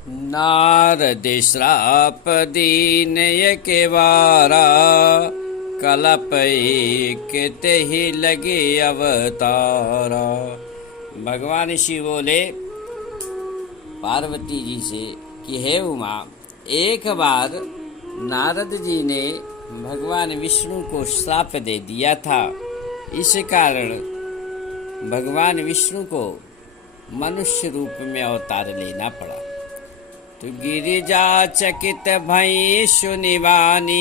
नारद श्राप दीन के वारा, कलप एक ही लगे अवतारा। भगवान शिव बोले पार्वती जी से कि हे उमा, एक बार नारद जी ने भगवान विष्णु को श्राप दे दिया था। इस कारण भगवान विष्णु को मनुष्य रूप में अवतार लेना पड़ा। तो गिरिजा चकित भई सुनिवानी,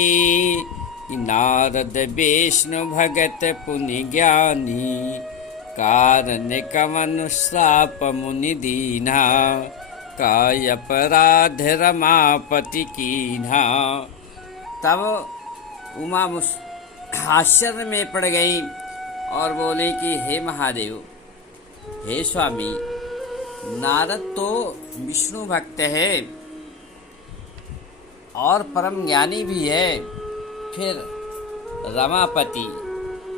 नारद विष्णु भगत पुनि ज्ञानी। कारण कवन श्राप मुनि दीना, काय अपराध रमापति कीन्हा। तब उमा आश्चर्य में पड़ गई और बोले कि हे महादेव, हे स्वामी, नारद तो विष्णु भक्त है और परम ज्ञानी भी है, फिर रमापति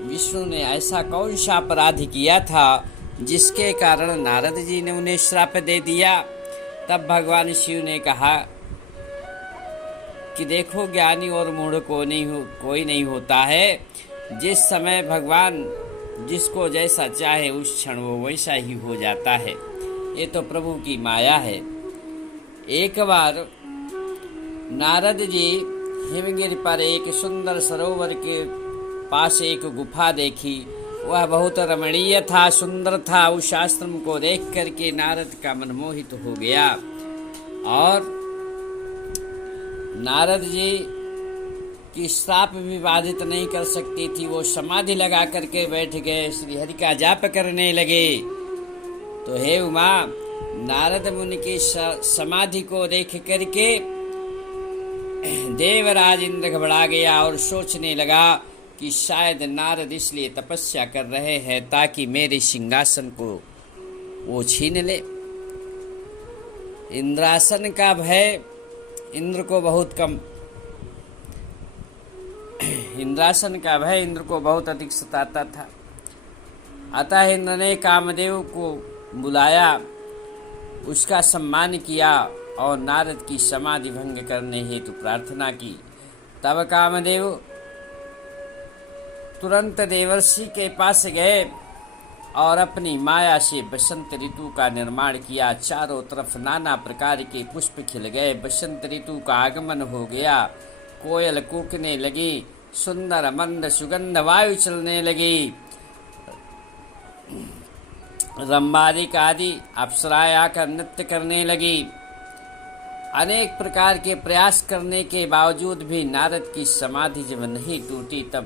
विष्णु ने ऐसा कौन सा अपराध किया था जिसके कारण नारद जी ने उन्हें श्राप दे दिया। तब भगवान शिव ने कहा कि देखो, ज्ञानी और मूढ़ कोई नहीं होता है। जिस समय भगवान जिसको जैसा चाहे उस क्षण वो वैसा ही हो जाता है। ये तो प्रभु की माया है। एक बार नारद जी हिमगिरी पर एक सुंदर सरोवर के पास एक गुफा देखी। वह बहुत रमणीय था, सुंदर था। उस आश्रम को देख करके नारद का मन मोहित हो गया और नारद जी की श्राप भी बाधित नहीं कर सकती थी। वो समाधि लगा करके बैठ गए, श्री हरि का जाप करने लगे। तो हे उमा, नारद मुनि की समाधि को देख करके देवराज इंद्र घबरा गया और सोचने लगा कि शायद नारद इसलिए तपस्या कर रहे हैं ताकि मेरे सिंहासन को वो छीन ले। इंद्रासन का भय इंद्र को बहुत अधिक सताता था। अतः इंद्र ने कामदेव को बुलाया, उसका सम्मान किया और नारद की समाधि भंग करने हेतु प्रार्थना की। तब कामदेव तुरंत देवर्षि के पास गए और अपनी माया से बसंत ऋतु का निर्माण किया। चारों तरफ नाना प्रकार के पुष्प खिल गए। बसंत ऋतु का आगमन हो गया। कोयल कूकने लगी, सुंदर मंद सुगंध वायु चलने लगी। रंबारिक आदि अप्सराएं आकर नृत्य करने लगी। अनेक प्रकार के प्रयास करने के बावजूद भी नारद की समाधि जब नहीं टूटी, तब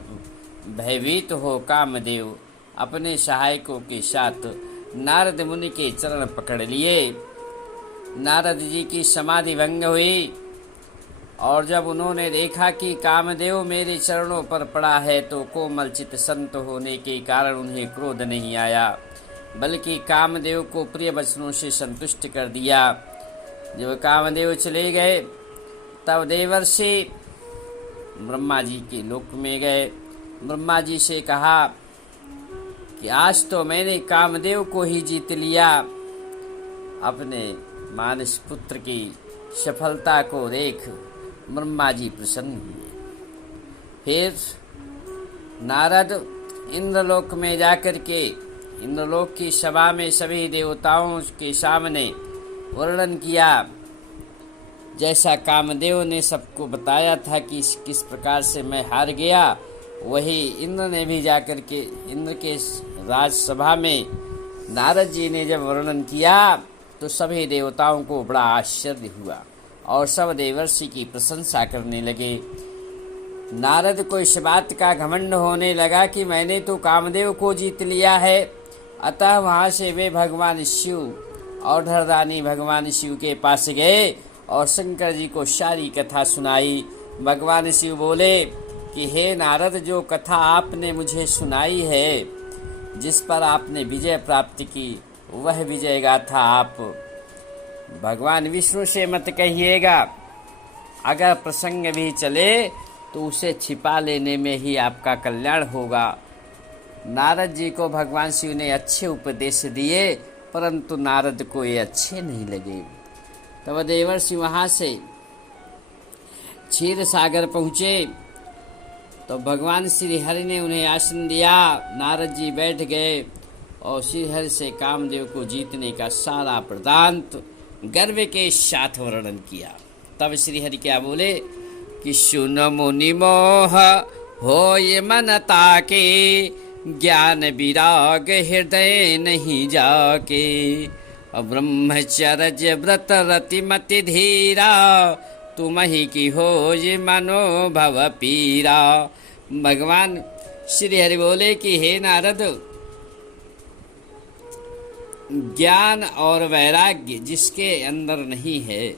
भयभीत हो कामदेव अपने सहायकों के साथ नारद मुनि के चरण पकड़ लिए। नारद जी की समाधि भंग हुई और जब उन्होंने देखा कि कामदेव मेरे चरणों पर पड़ा है, तो कोमल चित्त संत होने के कारण उन्हें क्रोध नहीं आया, बल्कि कामदेव को प्रिय वचनों से संतुष्ट कर दिया। जब कामदेव चले गए, तब देवर्षि ब्रह्मा जी के लोक में गए। ब्रह्मा जी से कहा कि आज तो मैंने कामदेव को ही जीत लिया। अपने मानस पुत्र की सफलता को देख ब्रह्मा जी प्रसन्न हुए। फिर नारद इंद्रलोक में जाकर के इंद्रलोक की सभा में सभी देवताओं के सामने वर्णन किया। जैसा कामदेव ने सबको बताया था कि किस प्रकार से मैं हार गया, वही इंद्र ने भी जाकर के इंद्र के राजसभा में नारद जी ने जब वर्णन किया, तो सभी देवताओं को बड़ा आश्चर्य हुआ और सब देवर्षि की प्रशंसा करने लगे। नारद को इस बात का घमंड होने लगा कि मैंने तो कामदेव को जीत लिया है। अतः वहाँ से वे भगवान शिव और धरदानी भगवान शिव के पास गए और शंकर जी को सारी कथा सुनाई। भगवान शिव बोले कि हे नारद, जो कथा आपने मुझे सुनाई है, जिस पर आपने विजय प्राप्त की, वह विजय गाथा आप भगवान विष्णु से मत कहिएगा। अगर प्रसंग भी चले तो उसे छिपा लेने में ही आपका कल्याण होगा। नारद जी को भगवान शिव ने अच्छे उपदेश दिए, परंतु नारद को ये अच्छे नहीं लगे। तब देवर्षि वहाँ से क्षीर सागर पहुँचे तो भगवान श्री हरि ने उन्हें आसन दिया। नारद जी बैठ गए और श्री हरि से कामदेव को जीतने का सारा वृत्तांत गर्व के साथ वर्णन किया। तब श्री हरि क्या बोले कि सुन मुनि मोह होय मन ताके, ज्ञान विराग हृदय नहीं जाके, ब्रह्मचर्य व्रत रति मति धीरा, तुम ही की होय मनोभव पीरा। भगवान श्री हरि बोले कि हे नारद, ज्ञान और वैराग्य जिसके अंदर नहीं है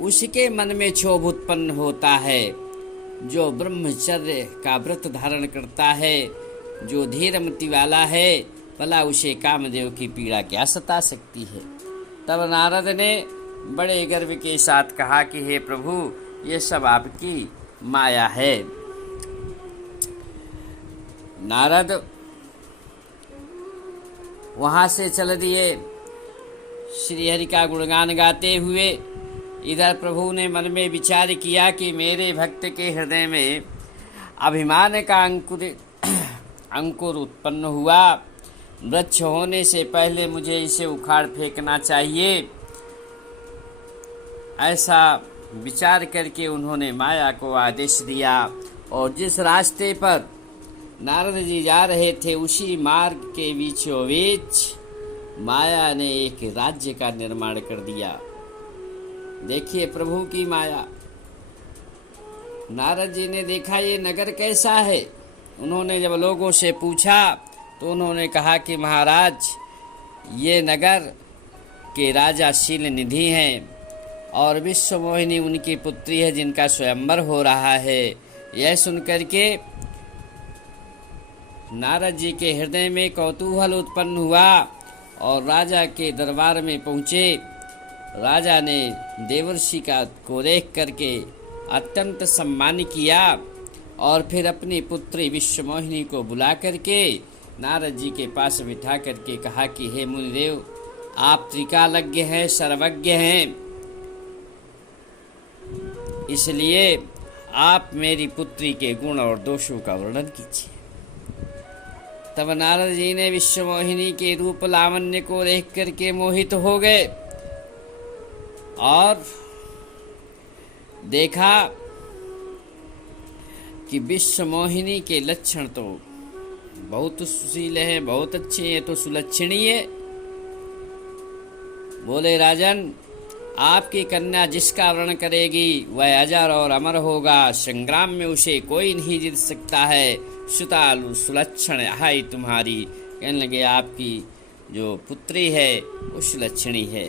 उसके मन में क्षोभ उत्पन्न होता है। जो ब्रह्मचर्य का व्रत धारण करता है, जो धीरमति वाला है, भला उसे कामदेव की पीड़ा क्या सता सकती है। तब नारद ने बड़े गर्व के साथ कहा कि हे प्रभु, ये सब आपकी माया है। नारद वहाँ से चल दिए श्री हरि का गुणगान गाते हुए। इधर प्रभु ने मन में विचार किया कि मेरे भक्त के हृदय में अभिमान का अंकुर उत्पन्न हुआ। वृक्ष होने से पहले मुझे इसे उखाड़ फेंकना चाहिए। ऐसा विचार करके उन्होंने माया को आदेश दिया और जिस रास्ते पर नारद जी जा रहे थे उसी मार्ग के बीचों बीच माया ने एक राज्य का निर्माण कर दिया। देखिए प्रभु की माया। नारद जी ने देखा ये नगर कैसा है। उन्होंने जब लोगों से पूछा तो उन्होंने कहा कि महाराज, ये नगर के राजा शील निधि हैं और विश्व मोहिनी उनकी पुत्री है जिनका स्वयंवर हो रहा है। यह सुनकर के नारद जी के हृदय में कौतूहल उत्पन्न हुआ और राजा के दरबार में पहुँचे। राजा ने देवर्षि को देख करके अत्यंत सम्मान किया और फिर अपनी पुत्री विश्वमोहिनी को बुला करके नारद जी के पास बिठा करके कहा कि हे मुनिदेव, आप त्रिकालज्ञ हैं, सर्वज्ञ हैं, इसलिए आप मेरी पुत्री के गुण और दोषों का वर्णन कीजिए। तब नारद जी ने विश्वमोहिनी के रूप लावण्य को देख करके मोहित हो गए और देखा कि विश्वमोहिनी के लक्षण तो बहुत सुशील है, बहुत अच्छे हैं, तो सुलक्षणीय। बोले राजन, आपकी कन्या जिसका वर्ण करेगी वह अजर और अमर होगा, संग्राम में उसे कोई नहीं जीत सकता है। सुतालु सुलक्षण है तुम्हारी। कहने लगे आपकी जो पुत्री है वो सुलक्षणी है।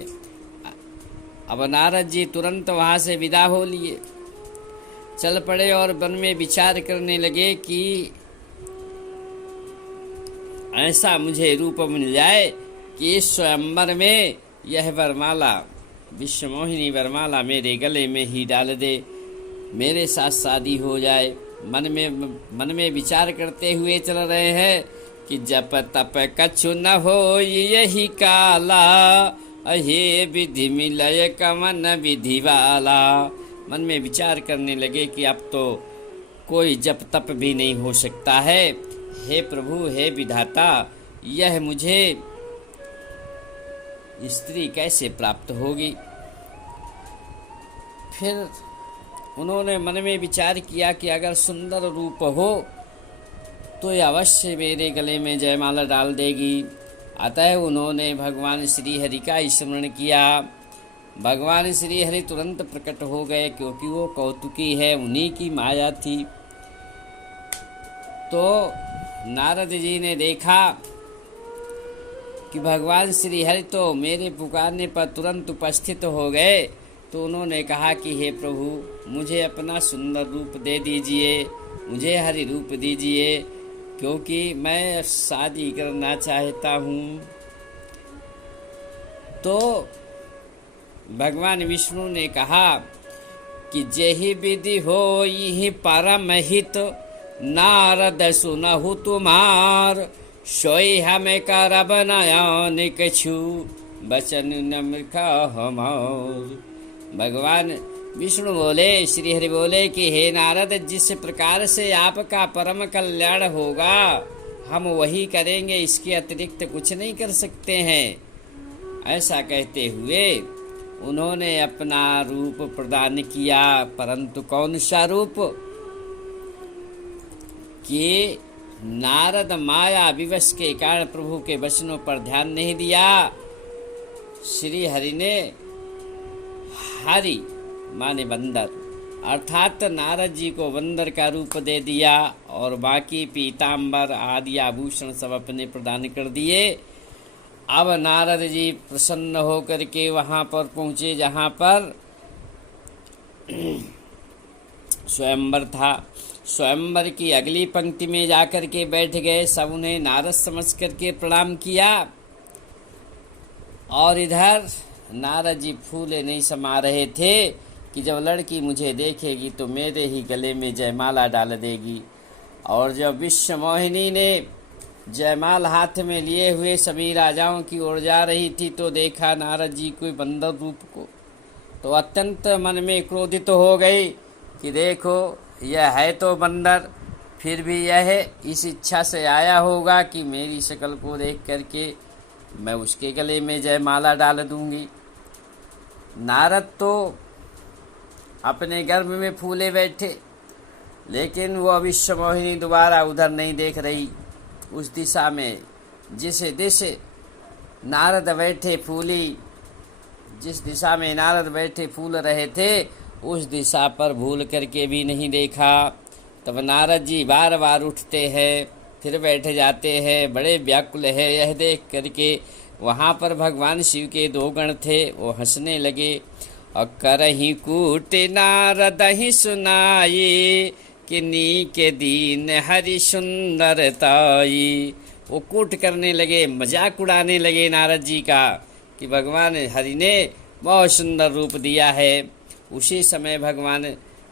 अब नारद जी तुरंत वहाँ से विदा हो लिए, चल पड़े और मन में विचार करने लगे कि ऐसा मुझे रूप मिल जाए कि इस स्वयंवर में यह वरमाला, विश्वमोहिनी वरमाला मेरे गले में ही डाल दे, मेरे साथ शादी हो जाए। मन में विचार करते हुए चल रहे हैं कि जप तप कछु न हो यही काला, अहे विधि मिलय कमन विधि वाला। मन में विचार करने लगे कि अब तो कोई जप तप भी नहीं हो सकता है। हे प्रभु, हे विधाता, यह मुझे स्त्री कैसे प्राप्त होगी। फिर उन्होंने मन में विचार किया कि अगर सुंदर रूप हो तो यह अवश्य मेरे गले में जयमाला डाल देगी। अतः उन्होंने भगवान श्री हरि का स्मरण किया। भगवान श्री हरि तुरंत प्रकट हो गए क्योंकि वो कौतुकी है, उन्हीं की माया थी। तो नारद जी ने देखा कि भगवान श्री हरि तो मेरे पुकारने पर तुरंत उपस्थित हो गए, तो उन्होंने कहा कि हे प्रभु, मुझे अपना सुंदर रूप दे दीजिए, मुझे हरि रूप दीजिए, क्योंकि मैं शादी करना चाहता हूँ। तो भगवान विष्णु ने कहा कि जेहि विधि हो यही परम हित, नारद सुनहु तुम्हार, सोई हमें करब नयन कछु, बचन न मृखा मोर। भगवान विष्णु बोले, श्री हरि बोले कि हे नारद, जिस प्रकार से आपका परम कल्याण होगा हम वही करेंगे, इसके अतिरिक्त कुछ नहीं कर सकते हैं। ऐसा कहते हुए उन्होंने अपना रूप प्रदान किया, परंतु कौन सा रूप कि नारद माया विवश के कारण प्रभु के वचनों पर ध्यान नहीं दिया। श्री हरि ने हरि माने बंदर अर्थात नारद जी को बंदर का रूप दे दिया और बाकी पीताम्बर आदि आभूषण सब अपने प्रदान कर दिए। अब नारद जी प्रसन्न होकर के वहाँ पर पहुँचे जहाँ पर स्वयंवर था। स्वयंवर की अगली पंक्ति में जाकर के बैठ गए। सब उन्हें नारद समझ करके प्रणाम किया और इधर नारद जी फूले नहीं समा रहे थे कि जब लड़की मुझे देखेगी तो मेरे ही गले में जयमाला डाल देगी। और जब विश्व मोहिनी ने जयमाल हाथ में लिए हुए सभी राजाओं की ओर जा रही थी तो देखा नारद जी को बंदर रूप को, तो अत्यंत मन में क्रोधित हो गई कि देखो यह है तो बंदर, फिर भी यह इस इच्छा से आया होगा कि मेरी शक्ल को देख करके मैं उसके गले में जयमाला डाल दूंगी। नारद तो अपने गर्भ में फूले बैठे, लेकिन वो विश्व मोहिनी दोबारा उधर नहीं देख रही। उस दिशा में जिस नारद बैठे फूली, जिस दिशा में नारद बैठे फूल रहे थे उस दिशा पर भूल करके भी नहीं देखा। तब नारद जी बार बार उठते हैं फिर बैठ जाते हैं, बड़े व्याकुल है यह देख करके। वहाँ पर भगवान शिव के दो गण थे, वो हंसने लगे। और करही कूट नारद ही सुनाई कि नी के दीन हरि सुंदरताई। वो कूट करने लगे, मजाक उड़ाने लगे नारद जी का कि भगवान हरि ने बहुत सुंदर रूप दिया है। उसी समय भगवान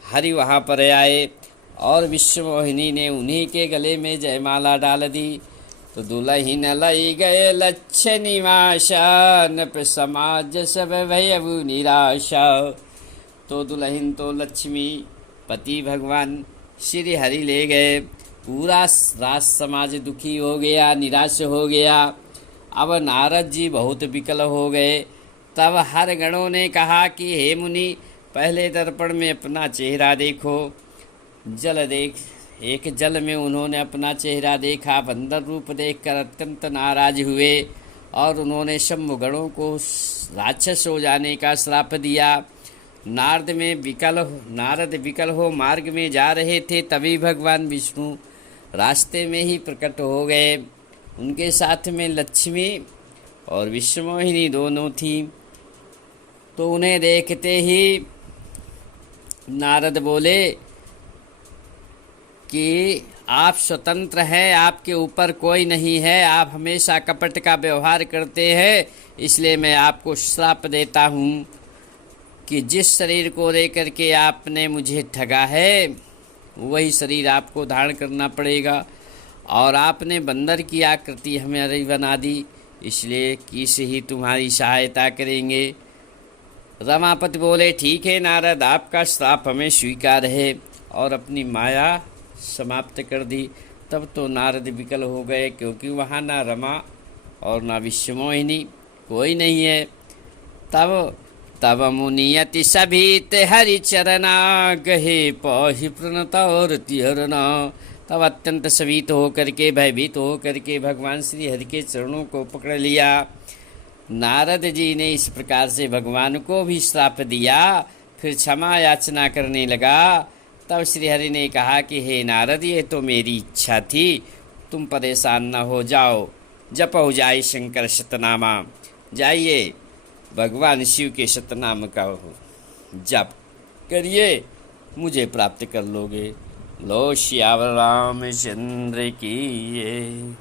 हरि वहाँ पर आए और विश्व मोहिनी ने उन्हीं के गले में जयमाला डाल दी। तो दुलहिन लई गए लक्ष्य निवासा, नृप समाज सब भयबु निराशा। तो दुलहिन तो लक्ष्मी पति भगवान श्री हरि ले गए। पूरा राज समाज दुखी हो गया, निराश हो गया। अब नारद जी बहुत विकल हो गए। तब हर गणों ने कहा कि हे मुनि, पहले दर्पण में अपना चेहरा देखो। जल देख एक जल में उन्होंने अपना चेहरा देखा। बंदर रूप देखकर अत्यंत नाराज हुए और उन्होंने शंभु गणों को राक्षस हो जाने का श्राप दिया। नारद विकल हो मार्ग में जा रहे थे, तभी भगवान विष्णु रास्ते में ही प्रकट हो गए। उनके साथ में लक्ष्मी और विश्वमोहिनी दोनों थी। तो उन्हें देखते ही नारद बोले कि आप स्वतंत्र हैं, आपके ऊपर कोई नहीं है, आप हमेशा कपट का व्यवहार करते हैं, इसलिए मैं आपको श्राप देता हूँ कि जिस शरीर को लेकर के आपने मुझे ठगा है वही शरीर आपको धारण करना पड़ेगा। और आपने बंदर की आकृति हमें बना दी, इसलिए किस ही तुम्हारी सहायता करेंगे। रमापति बोले ठीक है नारद, आपका श्राप हमें स्वीकार है, और अपनी माया समाप्त कर दी। तब तो नारद विकल हो गए, क्योंकि वहाँ ना रमा और ना विश्वमोहिनी कोई नहीं है। तब मुनियति सभीत हरि चरना, गहे पहि प्रणत और तिहरना। तब अत्यंत सभीत होकर के, भयभीत होकर के भगवान श्री हरि के चरणों को पकड़ लिया। नारद जी ने इस प्रकार से भगवान को भी श्राप दिया, फिर क्षमा याचना करने लगा। तब श्री हरि ने कहा कि हे नारद, ये तो मेरी इच्छा थी, तुम परेशान न हो जाओ। जप हो जाए शंकर शतनामा, जाइए भगवान शिव के शतनाम का जप करिए, मुझे प्राप्त कर लोगे। लो श्याम रामचंद्र की।